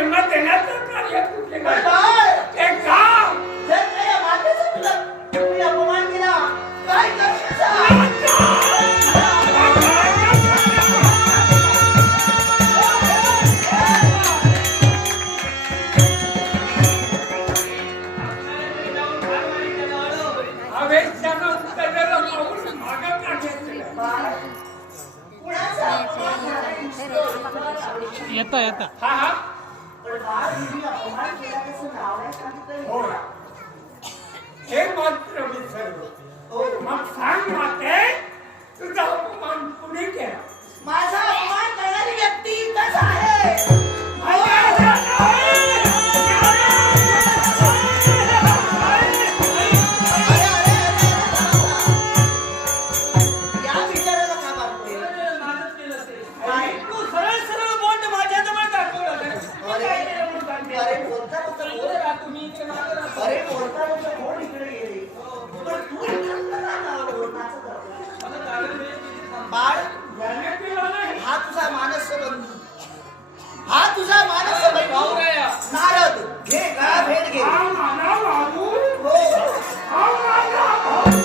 जन्म देण्याचं कार्य तू केलं काय? ते काम जर का या मातेचा तुला तुम्ही अपमान केला काय करशील? आवेशानं त्याला पाहून मागं काढायचं. बाळ, कुणाचा अपमान झाला नुसतं? येता हा हा पण बाळ, तुम्ही अपमान केला त्याचं नाव नाही सांगितलं. हो हे मात्र विसरलो. हो. मग सांग माते तुझा अपमान कुणी केला? माझा अपमान करणारी व्यक्ती इथंच आहे. अरे, अरे, अरे, या विचाराला का मारतोय? काय? तू सरळ सरळ बोट माझ्याजवळ दाखवलं. अरे, बोलता बोलता बोल. तुम्ही इथे मागं राहा. अरे, बोलता बोलता कोण इकडे गेले? पण तू इकडं का राहणार? बोलण्याचं दरवाजा. बाळ, याने केला नाही. हा तुझा मानस बंधू, हा तुझा मानस बंधू नारद. घे गळा भेट घे. हा माझा बाबू. हो. हा माझा भाऊ.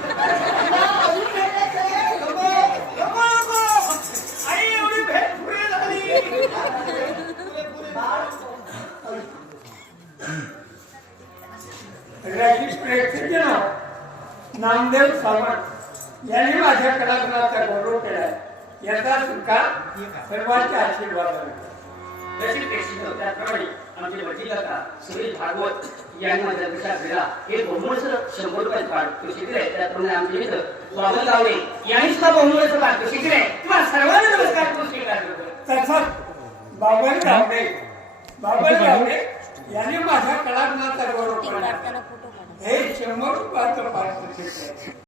अजून भेटायचं आहे? नको, नको. आई एवढी भेट पुढे झाली. बाळ, प्रेक्षकांनो, नामदेव सावंत यांनी माझ्या कलाकाराचा गौरव केलाय. याचा सुद्धा सर्वांच्या आशीर्वादाने. तशी प्रेक्षक त्याप्रमाणे आमचे वकीलका सुनील भागवत यांनी माझ्या लक्षात दिला हे बहुमूळचं 100 रुपये पाठ तो शिकले. त्याप्रमाणे आमचे मित्र बाबा गावडे यांनी सुद्धा बहुमूळचं पाठ तो शिकले. तुम्हाला सर्वांना नमस्कार तो स्वीकार करतो. तसंच बाबा गावडे यांनी माझ्या कलाकाराचा गौरव केलाय. हे 100 रुपयाचं पारितोषिक आहे.